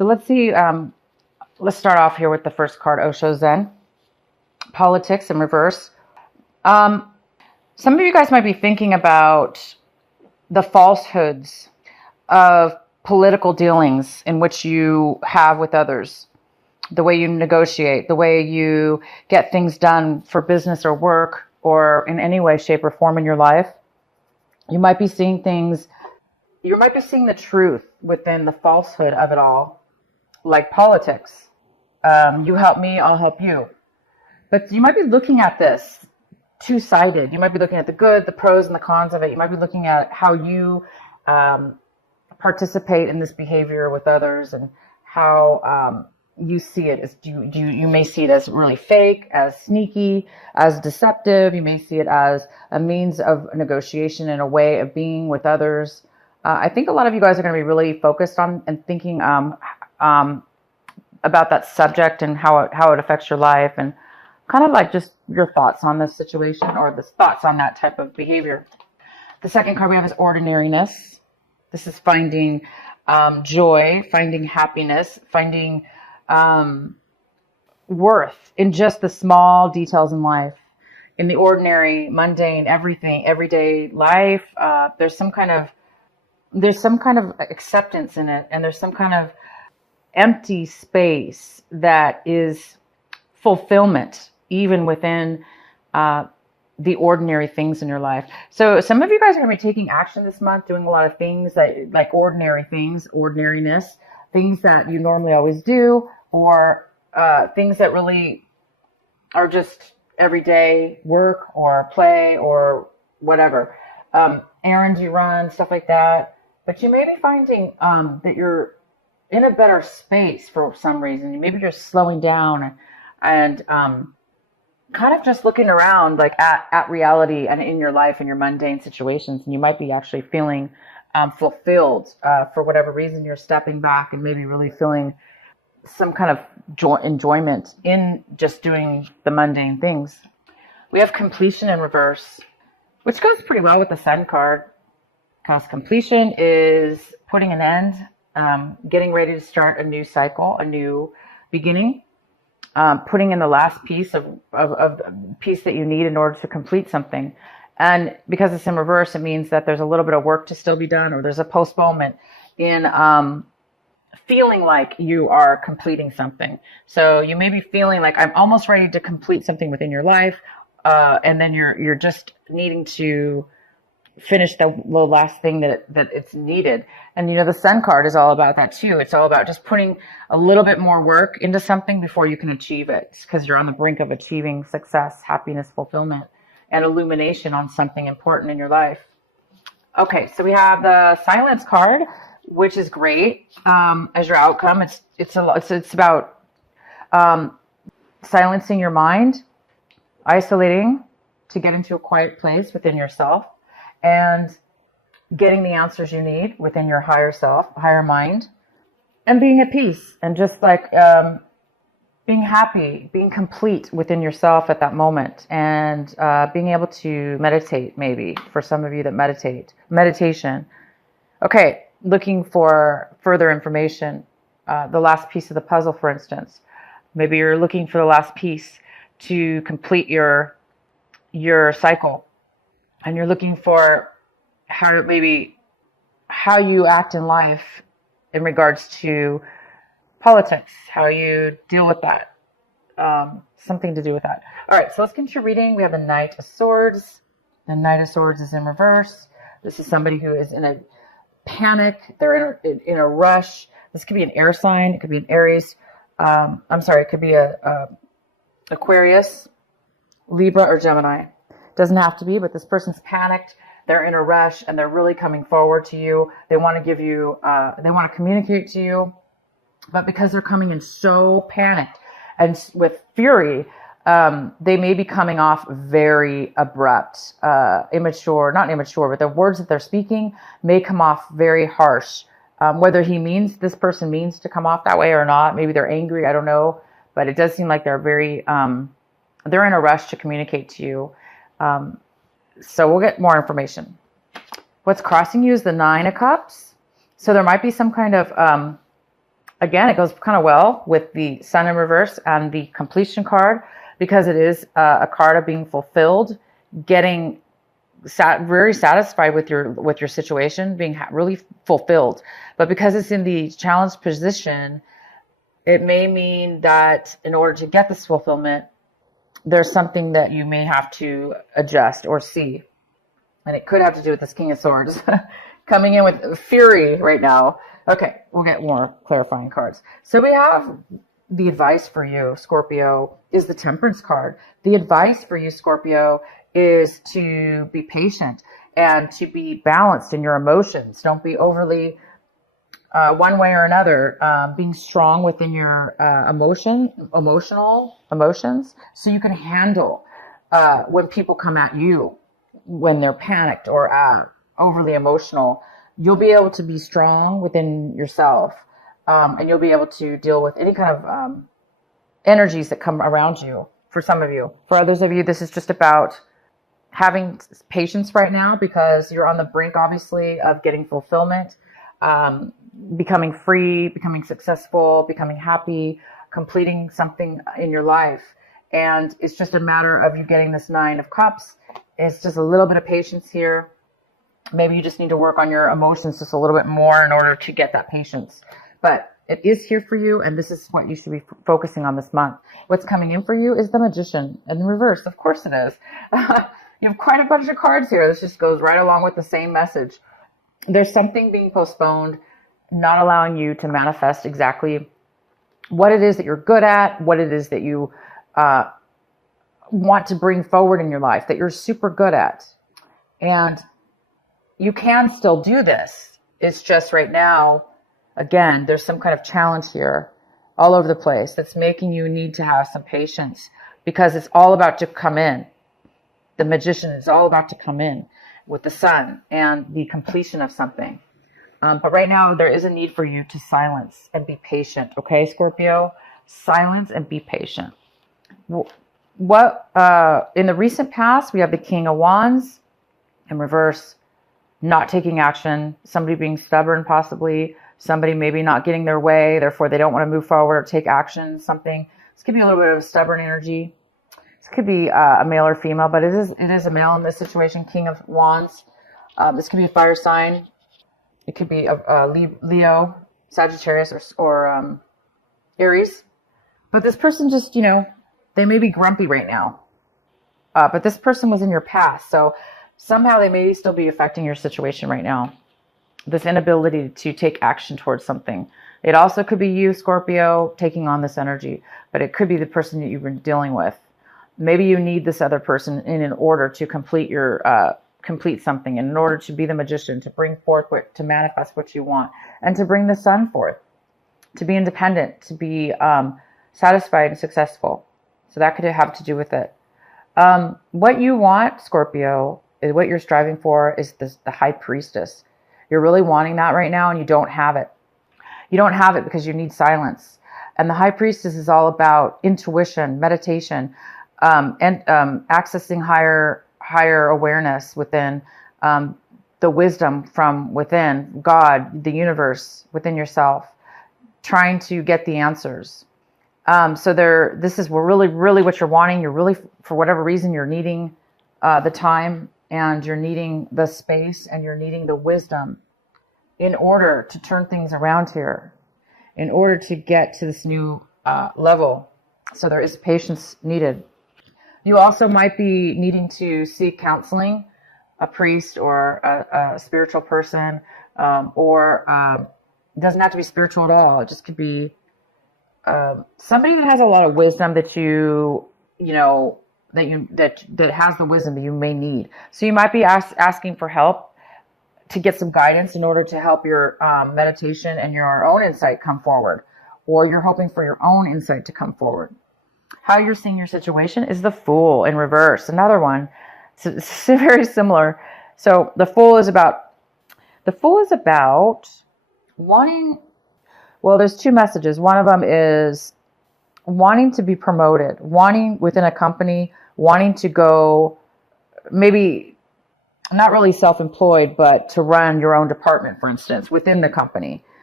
So let's see. Let's start off here with the first card, Osho Zen. Politics in reverse. Some of you guys might be thinking about the falsehoods of political dealings in which you have with others, the way you negotiate, the way you get things done for business or work or in any way, shape, or form in your life. You might be seeing things, you might be seeing the truth within the falsehood of it all, like politics. You help me, I'll help you. But you might be looking at this two-sided. You might be looking at the good, the pros, and the cons of it. You might be looking at how you participate in this behavior with others and how you see it as you may see it as really fake, as sneaky, as deceptive. You may see it as a means of negotiation and a way of being with others. I think a lot of you guys are going to be really focused on and thinking about that subject and how it affects your life, and kind of like just your thoughts on this situation or the thoughts on that type of behavior. The second card we have is ordinariness. This is finding joy, finding happiness, finding worth in just the small details in life, in the ordinary, mundane, everything, everyday life. There's some kind of acceptance in it, and there's some kind of empty space that is fulfillment even within the ordinary things in your life. So some of you guys are going to be taking action this month, doing a lot of things that like ordinary things, ordinariness, things that you normally always do, or things that really are just everyday work or play or whatever. Errands you run, stuff like that. But you may be finding that you're in a better space for some reason. Maybe you're slowing down and kind of just looking around like at reality and in your life and your mundane situations. And you might be actually feeling fulfilled for whatever reason. You're stepping back and maybe really feeling some kind of enjoyment in just doing the mundane things. We have completion in reverse, which goes pretty well with the Sun card, because completion is putting an end, getting ready to start a new cycle, a new beginning. Putting in the last piece of piece that you need in order to complete something. And because it's in reverse, it means that there's a little bit of work to still be done, or there's a postponement in feeling like you are completing something. So you may be feeling like I'm almost ready to complete something within your life, and then you're just needing to finish the last thing that it's needed. And the Sun card is all about that too. It's all about just putting a little bit more work into something before you can achieve it, because you're on the brink of achieving success, happiness, fulfillment, and illumination on something important in your life. Okay, so we have the Silence card, which is great as your outcome. It's about silencing your mind, isolating to get into a quiet place within yourself, and getting the answers you need within your higher self, higher mind, and being at peace, and just like being happy, being complete within yourself at that moment, and being able to meditate, maybe for some of you that meditation. Okay, looking for further information, the last piece of the puzzle, for instance. Maybe you're looking for the last piece to complete your cycle. And you're looking for how you act in life in regards to politics, how you deal with that, something to do with that. All right, so let's get into reading. We have the Knight of Swords. The Knight of Swords is in reverse. This is somebody who is in a panic. They're in a rush. This could be an air sign. It could be an Aries. It could be a Aquarius, Libra, or Gemini. Doesn't have to be, but this person's panicked. They're in a rush and they're really coming forward to you. They want to give you, they want to communicate to you, but because they're coming in so panicked and with fury, they may be coming off very abrupt, not immature, but the words that they're speaking may come off very harsh. Whether this person means to come off that way or not, maybe they're angry, I don't know, but it does seem like they're very, they're in a rush to communicate to you. So we'll get more information. What's crossing you is the Nine of Cups. So there might be some kind of again, it goes kind of well with the Sun in reverse and the completion card, because it is a card of being fulfilled, getting very satisfied with your situation, being really fulfilled. But because it's in the challenged position, it may mean that in order to get this fulfillment, there's something that you may have to adjust or see. And it could have to do with this King of Swords coming in with fury right now. Okay, we'll get more clarifying cards. So we have the advice for you, Scorpio, is the Temperance card. The advice for you, Scorpio, is to be patient and to be balanced in your emotions. Don't be overly one way or another, being strong within your emotional emotions, so you can handle when people come at you when they're panicked or overly emotional. You'll be able to be strong within yourself, and you'll be able to deal with any kind of energies that come around you. For some of you, for others of you, this is just about having patience right now, because you're on the brink, obviously, of getting fulfillment, becoming free, becoming successful, becoming happy, completing something in your life. And it's just a matter of you getting this Nine of Cups. It's just a little bit of patience here. Maybe you just need to work on your emotions just a little bit more in order to get that patience. But it is here for you, and this is what you should be focusing on this month. What's coming in for you is the Magician in reverse. Of course it is. You have quite a bunch of cards here. This just goes right along with the same message. There's something being postponed, not allowing you to manifest exactly what it is that you're good at, what it is that you want to bring forward in your life, that you're super good at. And you can still do this. It's just right now, again, there's some kind of challenge here all over the place that's making you need to have some patience, because it's all about to come in. The Magician is all about to come in with the Sun and the completion of something. But right now, there is a need for you to silence and be patient. Okay, Scorpio? Silence and be patient. What in the recent past, we have the King of Wands in reverse, not taking action, somebody being stubborn, possibly, somebody maybe not getting their way, therefore they don't want to move forward or take action, something. This could be a little bit of stubborn energy. This could be a male or female, but it is a male in this situation, King of Wands. This could be a fire sign. It could be a Leo, Sagittarius, or Aries. But this person just, they may be grumpy right now. But this person was in your past, so somehow they may still be affecting your situation right now. This inability to take action towards something. It also could be you, Scorpio, taking on this energy, but it could be the person that you've been dealing with. Maybe you need this other person in order to complete something, in order to be the Magician, to bring forth, to manifest what you want, and to bring the Sun forth, to be independent, to be satisfied and successful. So that could have to do with it. What you want, Scorpio, is what you're striving for, is the High Priestess. You're really wanting that right now, and you don't have it. You don't have it because you need silence. And the High Priestess is all about intuition, meditation, and accessing higher awareness within, the wisdom from within, God, the universe, within yourself, trying to get the answers. So this is really, really what you're wanting. You're really, for whatever reason, you're needing the time, and you're needing the space, and you're needing the wisdom in order to turn things around here, in order to get to this new level. So there is patience needed. You also might be needing to seek counseling, a priest or a spiritual person, or it doesn't have to be spiritual at all. It just could be somebody that has a lot of wisdom that that has the wisdom that you may need. So you might be asking for help to get some guidance in order to help your meditation and your own insight come forward, or you're hoping for your own insight to come forward. How you're seeing your situation is the Fool in reverse. Another one. It's very similar. So the Fool is about wanting, well, there's two messages. One of them is wanting to be promoted, wanting within a company, wanting to go, maybe not really self-employed, but to run your own department, for instance, within the company.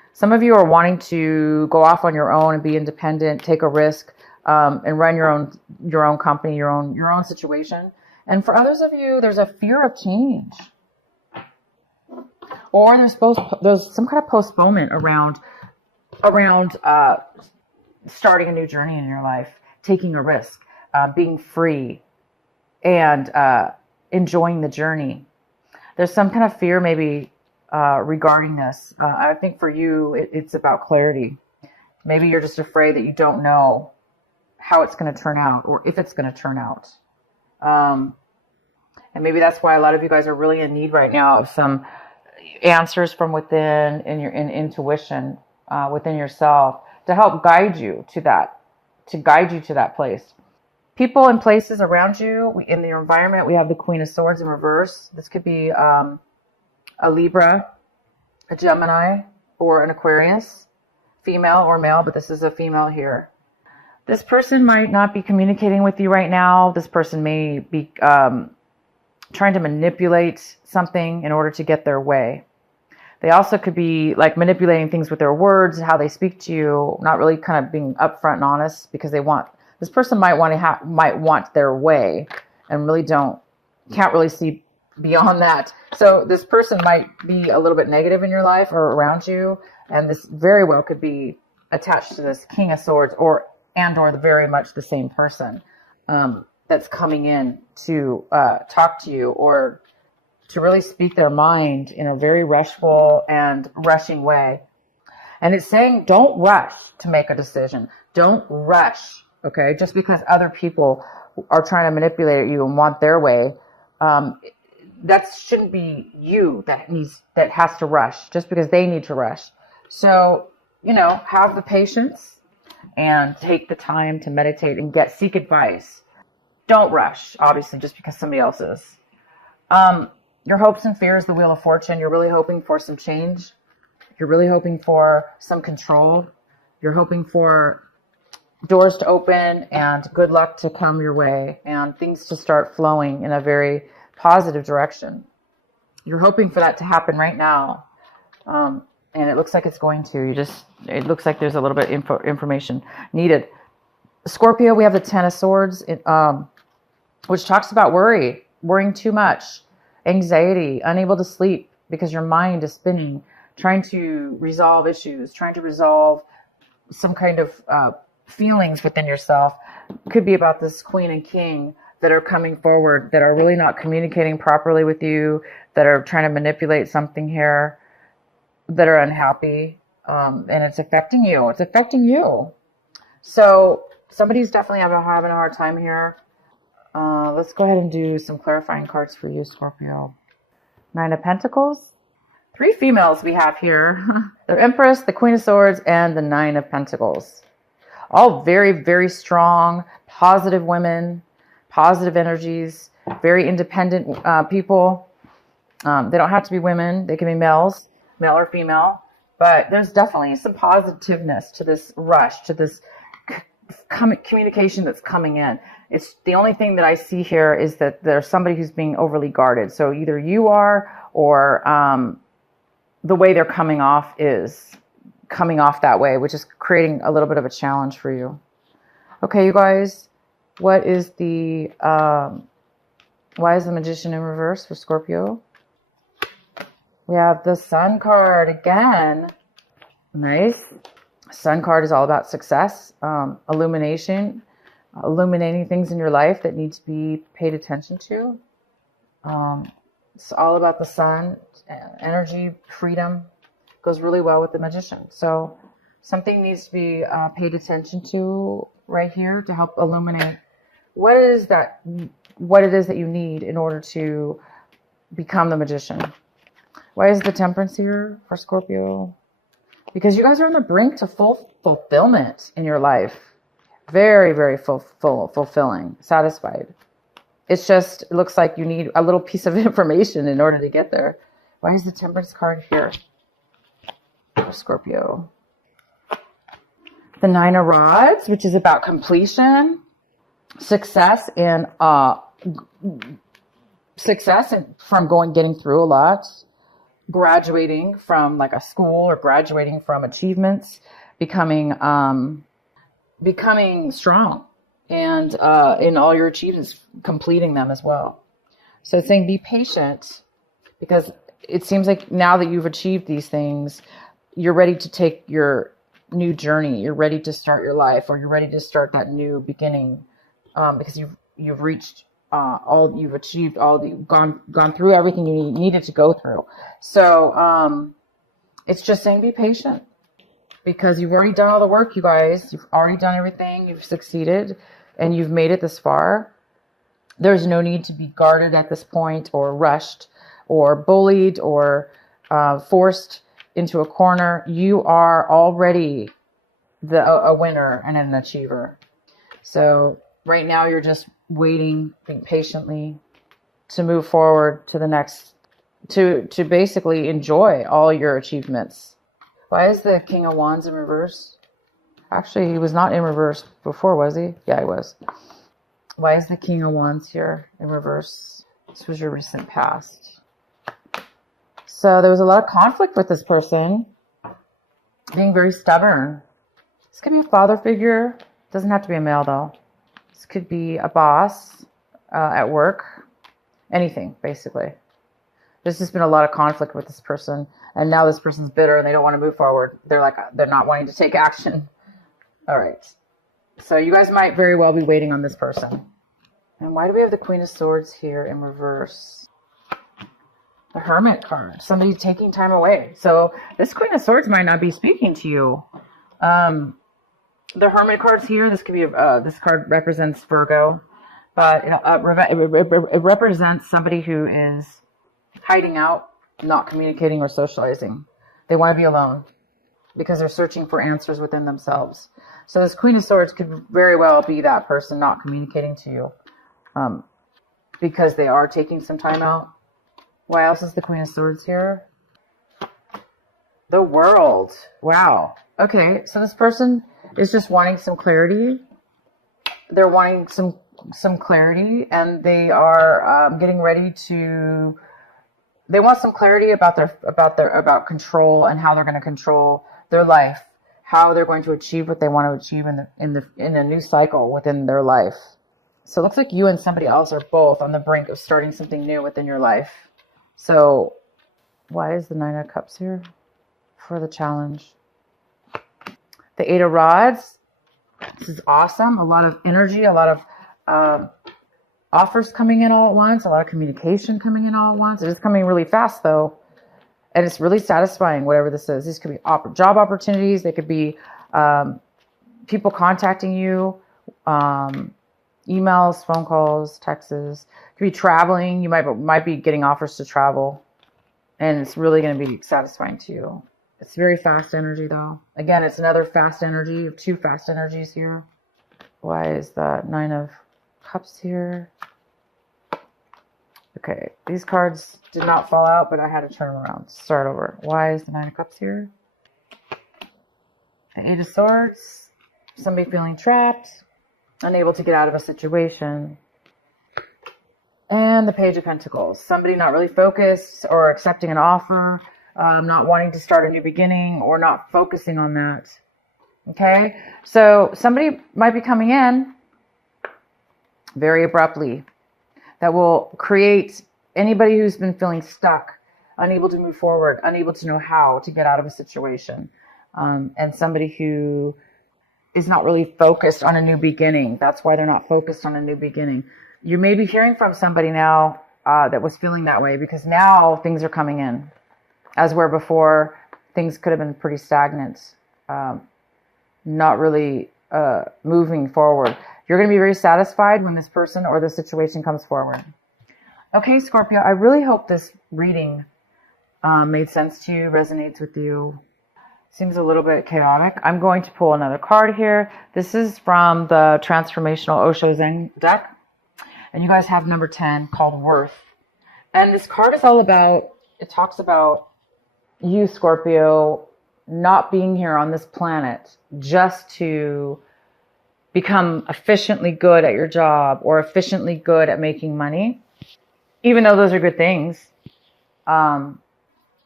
Some of you are wanting to go off on your own and be independent, take a risk, and run your own company, your own situation. And for others of you, there's a fear of change, or there's some kind of postponement around starting a new journey in your life, taking a risk, being free, and enjoying the journey. There's some kind of fear maybe regarding this. I think for you, it's about clarity. Maybe you're just afraid that you don't know how it's going to turn out or if it's going to turn out. And maybe that's why a lot of you guys are really in need right now of some answers from within in your intuition within yourself to help guide you to that place. People and places around you in your environment. We have the Queen of Swords in reverse. This could be a Libra, a Gemini, or an Aquarius, female or male, but this is a female here. This person might not be communicating with you right now. This person may be trying to manipulate something in order to get their way. They also could be like manipulating things with their words, how they speak to you, not really kind of being upfront and honest because this person might want their way and really can't really see beyond that. So this person might be a little bit negative in your life or around you, and this very well could be attached to this King of Swords or very much the same person that's coming in to talk to you or to really speak their mind in a very rushing way. And it's saying, don't rush to make a decision. Don't rush, okay? Just because other people are trying to manipulate you and want their way, that shouldn't be you that has to rush just because they need to rush. So, have the patience and take the time to meditate and seek advice. Don't rush, obviously, just because somebody else is. Your hopes and fears, the Wheel of Fortune. You're really hoping for some change. You're really hoping for some control. You're hoping for doors to open and good luck to come your way and things to start flowing in a very positive direction. You're hoping for that to happen right now. And it looks like it's going to. It looks like there's a little bit of information needed. Scorpio, we have the Ten of Swords, which talks about worrying too much, anxiety, unable to sleep because your mind is spinning, trying to resolve issues, trying to resolve some kind of feelings within yourself. Could be about this Queen and King that are coming forward, that are really not communicating properly with you, that are trying to manipulate something here, that are unhappy, and it's affecting you. It's affecting you. So somebody's definitely having a hard time here. Let's go ahead and do some clarifying cards for you, Scorpio. Nine of Pentacles. 3 females we have here. The Empress, the Queen of Swords, and the Nine of Pentacles. All very, very strong, positive women, positive energies, very independent people. They don't have to be women. They can be males, male or female. But there's definitely some positiveness to this rush, to this communication that's coming in. It's the only thing that I see here is that there's somebody who's being overly guarded. So either you are, or the way they're coming off is coming off that way, which is creating a little bit of a challenge for you. Okay, you guys, what is the why is the Magician in reverse for Scorpio? We have the Sun card again. Nice. Sun card is all about success, illuminating things in your life that need to be paid attention to. It's all about the Sun, energy, freedom. Goes really well with the Magician. So something needs to be paid attention to right here to help illuminate what it is that you need in order to become the Magician. Why is the Temperance here for Scorpio? Because you guys are on the brink to full fulfillment in your life. Very, very fulfilling, satisfied. It looks like you need a little piece of information in order to get there. Why is the Temperance card here for Scorpio? The Nine of Rods, which is about completion, success, and from getting through a lot. graduating from like a school or graduating from achievements, becoming becoming strong, and in all your achievements, completing them as well. So it's saying be patient, because it seems like now that you've achieved these things, you're ready to take your new journey. You're ready to start your life, or you're ready to start that new beginning, because you've reached all, you've achieved all, you've gone through everything you needed to go through. So it's just saying be patient, because you've already done all the work, you guys. You've already done everything. You've succeeded, and you've made it this far. There's no need to be guarded at this point, or rushed, or bullied, or forced into a corner. You are already a winner and an achiever. So right now you're just waiting, being patiently, to move forward to the next, to basically enjoy all your achievements. Why is the King of Wands in reverse? Actually, he was not in reverse before, was he? Yeah, he was. Why is the King of Wands here in reverse? This was your recent past. So there was a lot of conflict with this person, being very stubborn. This could be a father figure. Doesn't have to be a male, though. This could be a boss at work. Anything, basically. There's just been a lot of conflict with this person, and now this person's bitter and they don't want to move forward. They're not wanting to take action. All right. So you guys might very well be waiting on this person. And why do we have the Queen of Swords here in reverse? The Hermit card. Somebody taking time away. So this Queen of Swords might not be speaking to you. The Hermit card's here. This could be this card represents Virgo, but it represents somebody who is hiding out, not communicating or socializing. They want to be alone because they're searching for answers within themselves. So this Queen of Swords could very well be that person not communicating to you, because they are taking some time out. Why else is the Queen of Swords here? The World. Wow. Okay, so this person is just wanting some clarity. They're wanting some clarity, and they are getting ready to. They want some clarity about control, and how they're going to control their life, how they're going to achieve what they want to achieve in a new cycle within their life. So it looks like you and somebody else are both on the brink of starting something new within your life. So why is the Nine of Cups here for the challenge? The Eight of Rods. This is awesome. A lot of energy, a lot of offers coming in all at once, a lot of communication coming in all at once. It is coming really fast, though, and it's really satisfying, whatever this is. These could be job opportunities. They could be people contacting you, emails, phone calls, texts. It could be traveling. You might be getting offers to travel, and it's really going to be satisfying to you. It's very fast energy, though. Again, it's another fast energy. You have two fast energies here. Why is the Nine of Cups here? Okay, these cards did not fall out, but I had to turn them around. Start over. Why is the Nine of Cups here? The Eight of Swords. Somebody feeling trapped, unable to get out of a situation. And the Page of Pentacles. Somebody not really focused or accepting an offer, not wanting to start a new beginning, or not focusing on that. Okay, so somebody might be coming in very abruptly that will create anybody who's been feeling stuck, unable to move forward, unable to know how to get out of a situation, and somebody who is not really focused on a new beginning. That's why they're not focused on a new beginning. You may be hearing from somebody now that was feeling that way, because now things are coming in, as where before things could have been pretty stagnant, not really moving forward. You're going to be very satisfied when this person or the situation comes forward. Okay, Scorpio, I really hope this reading made sense to you, resonates with you. Seems a little bit chaotic. I'm going to pull another card here. This is from the Transformational Osho Zen deck. And you guys have number 10, called Worth. And this card is all about, it talks about you, Scorpio, not being here on this planet just to become efficiently good at your job or efficiently good at making money, even though those are good things.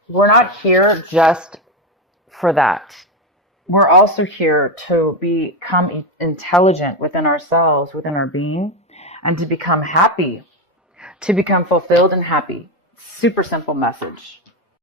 we're not here just for that. We're also here to become intelligent within ourselves, within our being, and to become happy, to become fulfilled and happy. Super simple message.